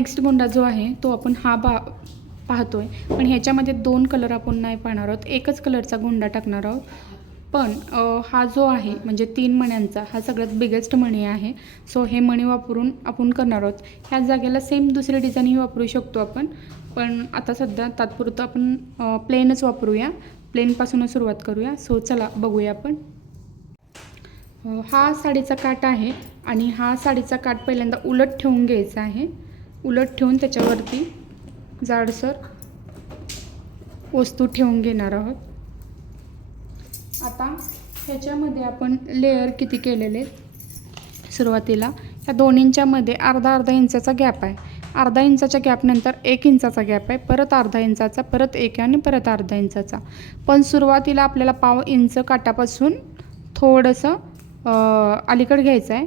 Next गोंडा जो आहे तो आपण हा बा पाहतो आहे पण ह्याच्यामध्ये दोन कलर आपण नाही पाहणार आहोत. एकच कलरचा गोंडा टाकणार आहोत. पण हा जो आहे म्हणजे तीन मण्यांचा हा सगळ्यात बिगेस्ट मणी आहे. सो हे मणी वापरून आपण करणार आहोत. ह्या जागेला सेम दुसरी डिझाईनही वापरू शकतो आपण. पण आता सध्या तात्पुरतं आपण प्लेनच वापरूया. प्लेनपासूनच सुरुवात करूया. सो चला बघूया आपण. हा साडीचा काट आहे आणि हा साडीचा काट पहिल्यांदा उलट ठेवून घ्यायचा आहे. उलट ठेवून त्याच्यावरती जाडसर वस्तू ठेवून घेणार आहोत. आता ह्याच्यामध्ये आपण लेअर किती केलेले सुरुवातीला ह्या दोन्हींच्यामध्ये अर्धा अर्धा इंचाचा गॅप आहे. अर्धा इंचाच्या गॅपनंतर एक इंचाचा गॅप आहे. परत अर्धा इंचाचा परत एक आणि परत अर्धा इंचाचा. पण सुरुवातीला आपल्याला पाव इंच काटापासून थोडंसं अलीकड अलीकडे घ्यायचं आहे.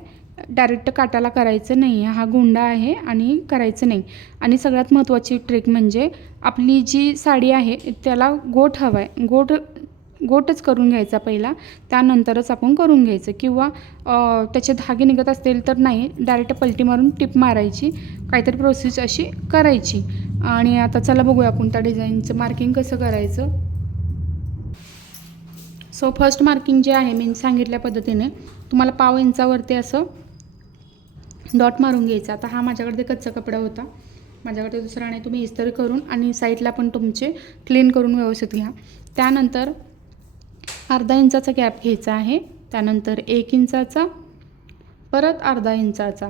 डायरेक्ट काटाला करायचं नाही आहे. हा गोंडा आहे आणि करायचं नाही. आणि सगळ्यात महत्त्वाची ट्रिक म्हणजे आपली जी साडी आहे त्याला गोठ हवा आहे गोठ गोटच करून घ्यायचा पहिला. त्यानंतरच आपण करून घ्यायचं. किंवा त्याचे धागे निघत असतील तर नाही. डायरेक्ट पलटी मारून टिप मारायची. काहीतरी प्रोसेस अशी करायची. आणि आता चला बघूया आपण त्या डिझाईनचं मार्किंग कसं करायचं. सो फर्स्ट मार्किंग जे आहे मी सांगितल्या पद्धतीने तुम्हाला पाव इंचावरती असं डॉट मारून घ्यायचा. आता हा माझ्याकडे कच्चा कपडा होता. माझ्याकडे दुसरा आणि तुम्ही इस्त्री करून आणि साईडला पण तुमचे क्लीन करून व्यवस्थित घ्या. त्यानंतर अर्धा इंचाचा गॅप घ्यायचा आहे. त्यानंतर एक इंचाचा परत अर्धा इंचाचा.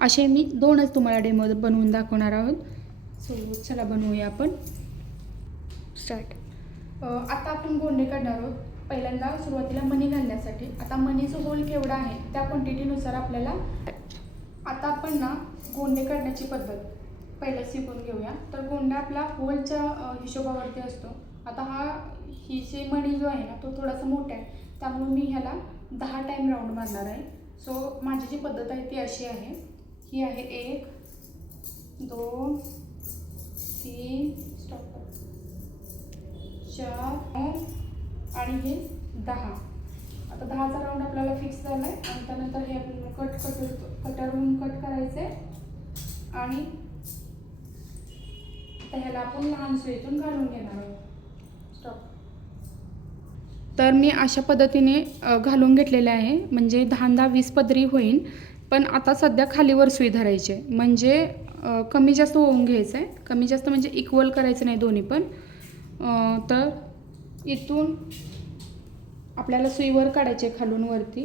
असे मी दोनच तुम्हाला डेमो बनवून दाखवणार आहोत. सो चला बनवूया आपण. स्टार्ट आता आपण गोंडे काढणार आहोत. पहिल्यांदा सुरुवातीला मणी घालण्यासाठी. आता मनीचं होल केवढा आहे त्या क्वांटिटीनुसार आपल्याला आता आपण ना गोंडे काढण्याची पद्धत पहिलं शिकून घेऊया. तर गोंडा आपला होलच्या हिशोबावरती असतो. आता हा ही जे मणी जो आहे ना तो थोडासा मोठा आहे. त्यामुळे मी ह्याला दहा टाईम राऊंड मारणार आहे. सो माझी जी पद्धत आहे ती अशी आहे. ही आहे एक दोन तीन स्टॉप चार आणि हे दहा आता दहाचा राऊंड आपल्याला फिक्स झाला आहे आणि त्यानंतर हे आपल्याला कट कट कटरवरून कट करायचं आहे आणि ह्याला आपण लहान सुईतून घालून घेणार आहोत. स्टॉप तर मी अशा पद्धतीने घालून घेतलेले आहे. म्हणजे दहा दहा वीस पदरी होईल. पण आता सध्या खालीवर सुई धरायची आहे. म्हणजे कमी जास्त होऊन घ्यायचं आहे कमी जास्त म्हणजे इक्वल करायचं नाही दोन्ही पण. तर इथून आपल्याला सुईवर काढायचे खालून वरती.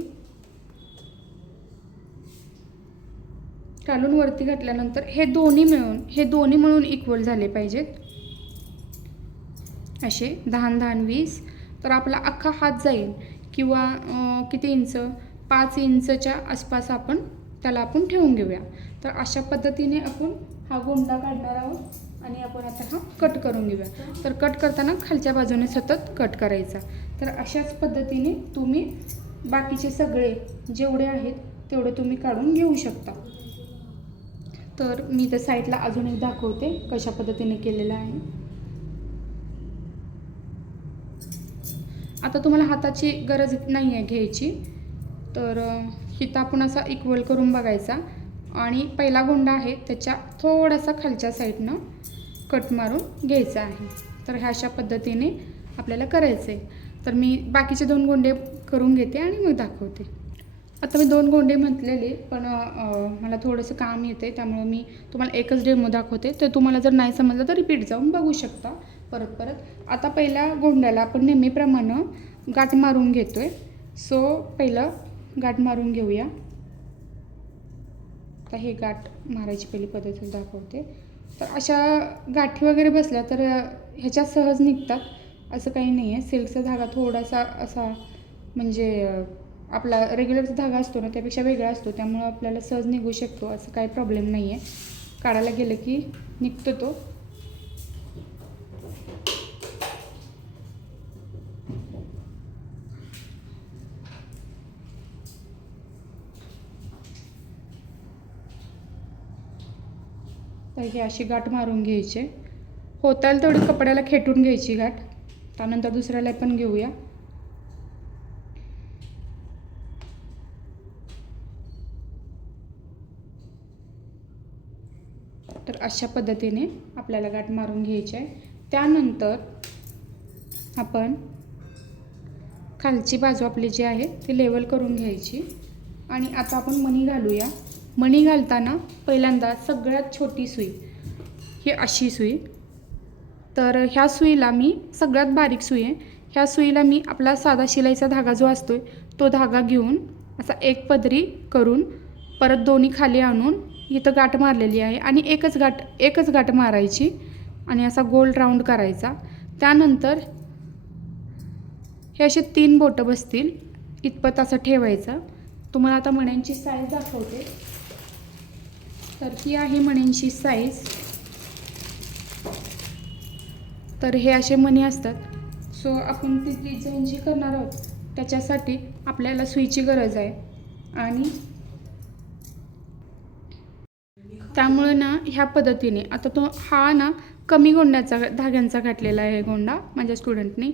खालून वरती घातल्यानंतर हे दोन्ही मिळून हे दोन्ही मिळून इक्वल झाले पाहिजेत. असे दहान दहान वीस. तर आपला अख्खा हात जाईल किंवा किती इंच? पाच इंचच्या आसपास आपण त्याला आपण ठेवून घेऊया. तर अशा पद्धतीने आपण हा गोंडा काढणार आहोत आणि आपण आता हा कट करून घेऊया. तर कट करताना खालच्या बाजूने सतत कट करायचा. तर अशाच पद्धतीने तुम्ही बाकीचे सगळे जेवढे आहेत तेवढे तुम्ही काढून घेऊ शकता. तर मी त्या साईडला अजून एक दाखवते कशा पद्धतीने केलेलं आहे. आता तुम्हाला हाताची गरज नाही आहे घ्यायची. तर हिता आपण असा इक्वल करून बघायचा. आणि पहिला गोंडा आहे त्याच्या थोडासा खालच्या साईडनं कट मारून घ्यायचा आहे. तर ह्या अशा पद्धतीने आपल्याला करायचं आहे तर मी बाकीचे दोन गोंडे करून घेते आणि मग दाखवते. आता मी दोन गोंडे म्हटलेले पण मला थोडंसं काम येते त्यामुळे मी तुम्हाला एकच डेमो दाखवते. तर तुम्हाला जर नाही समजलं तर रिपीट जाऊन बघू शकता. परत परत. आता पहिल्या गोंड्याला आपण नेहमीप्रमाणे गाठ मारून घेतो आहे सो पहिलं गाठ मारून घेऊया. आता हे गाठ मारायची पहिली पद्धत दाखवते. तर अशा गाठी वगैरे बसल्या तर ह्याच्या सहज निघतात. असं काही नाही आहे सिल्कचा धागा थोडासा असा म्हणजे आपला रेग्युलरचा धागा असतो ना त्यापेक्षा वेगळा असतो. त्यामुळं आपल्याला सहज निघू शकतो असं काही प्रॉब्लेम नाही आहे काढायला गेलं की निघतो तो. तर ही अशी गाठ मारून घ्यायची. होता येईल तेवढी कपड्याला खेटून घ्यायची गाठ. त्यानंतर दुसऱ्याला पण घेऊया. तर अशा पद्धतीने आपल्याला गाठ मारून घ्यायची आहे. त्यानंतर आपण खालची बाजू आपली जी आहे ती लेवल करून घ्यायची. आणि आता आपण मणी घालूया. मणी घालताना पहिल्यांदा सगळ्यात छोटी सुई ही अशी सुई तर ह्या सुईला मी सगळ्यात बारीक सुई आहे. ह्या सुईला मी आपला साधा शिलाईचा धागा जो असतो तो धागा घेऊन असा एक पदरी करून परत दोन्ही खाली आणून इथं गाठ मारलेली आहे आणि एकच गाठ एकच गाठ मारायची आणि असा गोल राऊंड करायचा. त्यानंतर हे असे तीन बोटं बसतील इतपत असं ठेवायचं. तुम्हाला आता मण्यांची साईज दाखवते. तर ही आहे मण्यांची साईज तर हे असे मणी असतात. सो आपण ती डिझाईन जी करणार आहोत त्याच्यासाठी आपल्याला सुईची गरज आहे. आणि त्यामुळे ना ह्या पद्धतीने आता तो हा ना कमी गोंड्याचा धाग्यांचा घातलेला आहे गोंडा माझ्या स्टुडंटने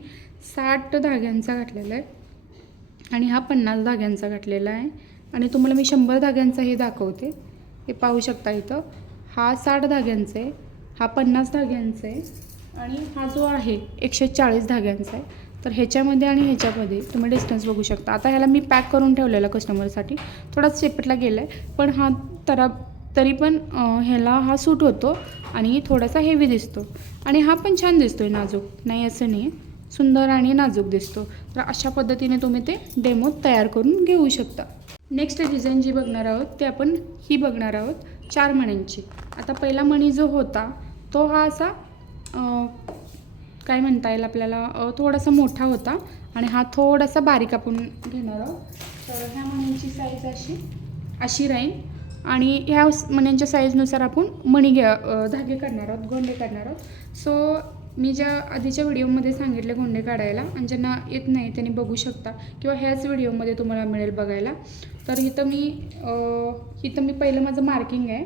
साठ धाग्यांचा घातलेला आहे. आणि हा पन्नास धाग्यांचा घातलेला आहे. आणि तुम्हाला मी शंभर धाग्यांचाही दाखवते. हे पाहू शकता इथं. हा साठ धाग्यांचा आहे. हा पन्नास धाग्यांचा आहे. आणि हा जो आहे एकशे चाळीस धाग्यांचा आहे. तर ह्याच्यामध्ये आणि ह्याच्यामध्ये तुम्ही डिस्टन्स बघू शकता. आता ह्याला मी पॅक करून ठेवलेला कस्टमरसाठी थोडाच चेपटला गेला आहे पण हा तरा तरी पण ह्याला हा सूट होतो आणि थोडासा हेवी दिसतो. आणि हा पण छान दिसतो आहे नाजूक. नाही असं नाही सुंदर आणि नाजूक दिसतो. तर अशा पद्धतीने तुम्ही ते डेमो तयार करून घेऊ शकता. नेक्स्ट डिझाईन जी बघणार आहोत ते आपण ही बघणार आहोत. चार मण्यांची. आता पहिला मणी जो होता तो हा असा काय म्हणता येईल आपल्याला? थोडासा मोठा होता आणि हा थोडासा बारीक आपण घेणार आहोत. तर ह्या मण्यांची साईज अशी अशी राहील. आणि ह्या मण्यांच्या साईजनुसार आपण मणी घ्या धागे काढणार आहोत गोंडे काढणार आहोत. सो मी ज्या आधीच्या व्हिडिओमध्ये सांगितले गोंडे काढायला आणि ज्यांना येत नाही त्यांनी बघू शकता किंवा ह्याच व्हिडिओमध्ये तुम्हाला मिळेल बघायला. तर इथं मी इथं मी पहिलं माझं मार्किंग आहे.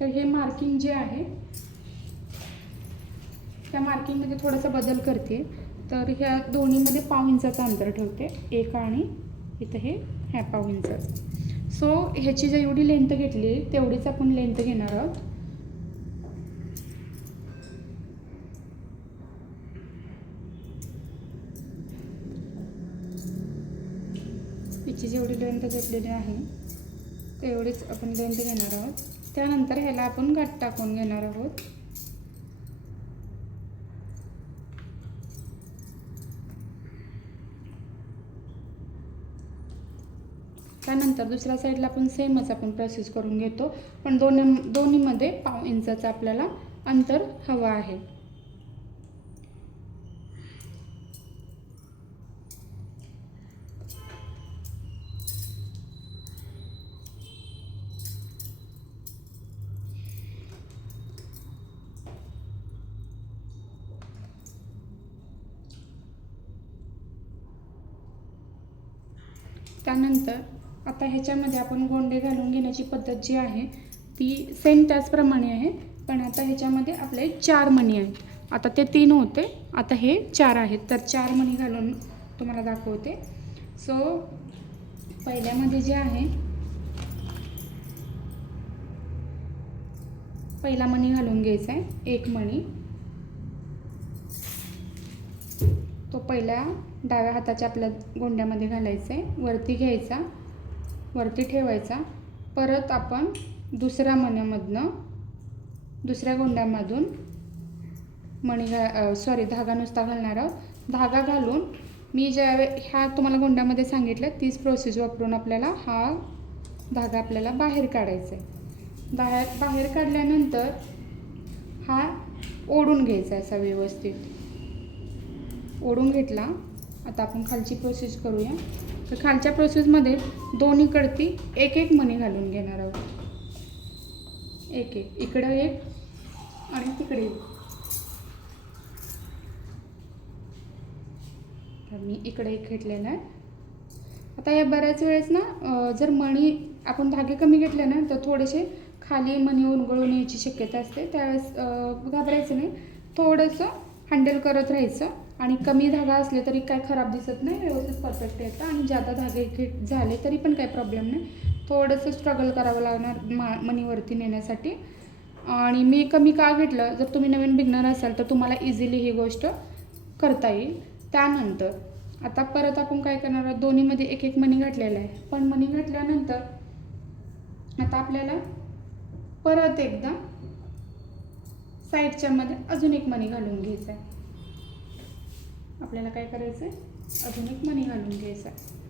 तर हे मार्किंग जे आहे त्या मार्किंगमध्ये थोडासा बदल करते. तर ह्या दोन्हीमध्ये पाव इंचाचं अंतर ठेवते. एक आणि इथं हे ह्या पाव इंचाचं सो ह्याची जेवढी लेंथ घेतली तेवढीच आपण लेंथ घेणार आहोत. हिची जेवढी लेंथ घेतलेली आहे तेवढीच आपण लेंथ घेणार आहोत. त्यानंतर ह्याला आपण गाठ टाकून घेणार आहोत. त्यानंतर दुसऱ्या साईडला आपण सेमच आपण प्रोसेस करून घेतो. पण दोन दोन्हीमध्ये पाव इंचाचं आपल्याला अंतर हवं आहे. त्यानंतर आता ह्याच्यामध्ये आपण गोंडे घालून घेण्याची पद्धत जी आहे ती सेम त्याचप्रमाणे आहे पण आता ह्याच्यामध्ये आपले चार मणी आहेत. आता ते तीन होते आता हे चार आहेत. तर चार मणी घालून तुम्हाला दाखवते. सो पहिल्यामध्ये जे आहे पहिला मणी घालून घ्यायचा आहे एक मणी. तो पहिल्या डाव्या हाताच्या आपल्या गोंड्यामध्ये घालायचा आहे वरती घ्यायचा. वरती ठेवायचा. परत आपण दुसऱ्या मण्यामधनं दुसऱ्या गोंड्यामधून मणी घा सॉरी धागा नुसता घालणार आहोत. धागा घालून मी ज्या ह्या तुम्हाला गोंड्यामध्ये सांगितलं तीच प्रोसेस वापरून आपल्याला हा धागा आपल्याला बाहेर काढायचा आहे बाहेर बाहेर काढल्यानंतर हा ओढून घ्यायचा आहे असा व्यवस्थित. ओढून घेतला. आता आपण खालची प्रोसेस करूया. तर खालच्या प्रोसेसमध्ये दोन्हीकडती एक एक मणी घालून घेणार आहोत. एक एक. इकडं एक आणि तिकडे एक. तर मी इकडे एक घेतलेला आहे. आता या बऱ्याच वेळेस ना जर मणी आपण धागे कमी घेतले ना तर थोडेसे खाली मणी उलगळून यायची शक्यता असते. त्यावेळेस घाबरायचं नाही. थोडंसं हँडल करत राहायचं. आणि कमी धागा असले तरी काय खराब दिसत नाही व्यवस्थित परफेक्ट येतं. आणि जादा धागे घेत झाले तरी पण काही प्रॉब्लेम नाही. थोडंसं स्ट्रगल करावं लागणार मा मनीवरती नेण्यासाठी. आणि मी कमी का घेतलं? जर तुम्ही नवीन बिगनर असाल तर तुम्हाला इझिली ही गोष्ट करता येईल. त्यानंतर आता परत आपण काय करणार आहोत? दोन्हीमध्ये एक एक मनी घातलेला आहे. पण मनी घातल्यानंतर आता आपल्याला परत एकदा साईडच्यामध्ये अजून एक मनी घालून घ्यायचा आहे. आपल्याला काय करायचं आहे अजून एक मणी घालून घ्यायचा आहे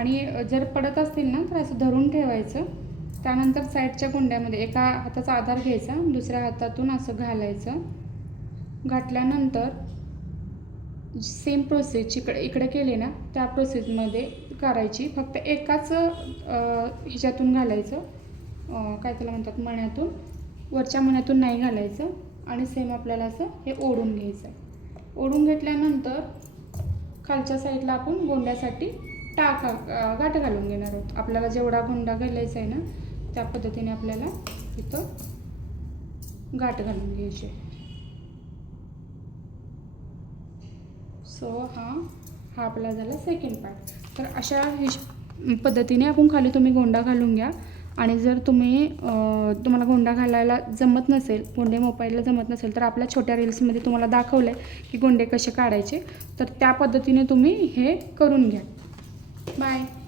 आणि जर पडत असतील ना तर असं धरून ठेवायचं. त्यानंतर साईडच्या कुंड्यामध्ये एका हाताचा आधार घ्यायचा दुसऱ्या हातातून असं घालायचं. घातल्यानंतर सेम प्रोसेस इकडे इकडे केली ना त्या प्रोसेसमध्ये करायची. फक्त एकाच ह्याच्यातून घालायचं. काय त्याला म्हणतात मण्यातून वरच्या मण्यातून नाही घालायचं. आणि सेम आपल्याला असं हे ओढून घ्यायचं. ओढून घेतल्यानंतर खालच्या साईडला आपण गोंड्यासाठी टाका गाठ घालून घेणार आहोत. आपल्याला जेवढा गुंडा घालायचा आहे ना त्या पद्धतीने आपल्याला इथं गाठ घालून घ्यायची. सो हा हा आपला झाला सेकंड पार्ट तर अशा हिश पद्धतीने आपण खाली तुम्ही गोंडा घालून घ्या. आणि जर तुम्ही तुम्हाला गोंडा घालायला जमत नसेल गोंडे मोपायला जमत नसेल तर आपल्या छोट्या रील्समध्ये तुम्हाला दाखवलं आहे की गोंडे कसे काढायचे. तर त्या पद्धतीने तुम्ही हे करून घ्या. Bye.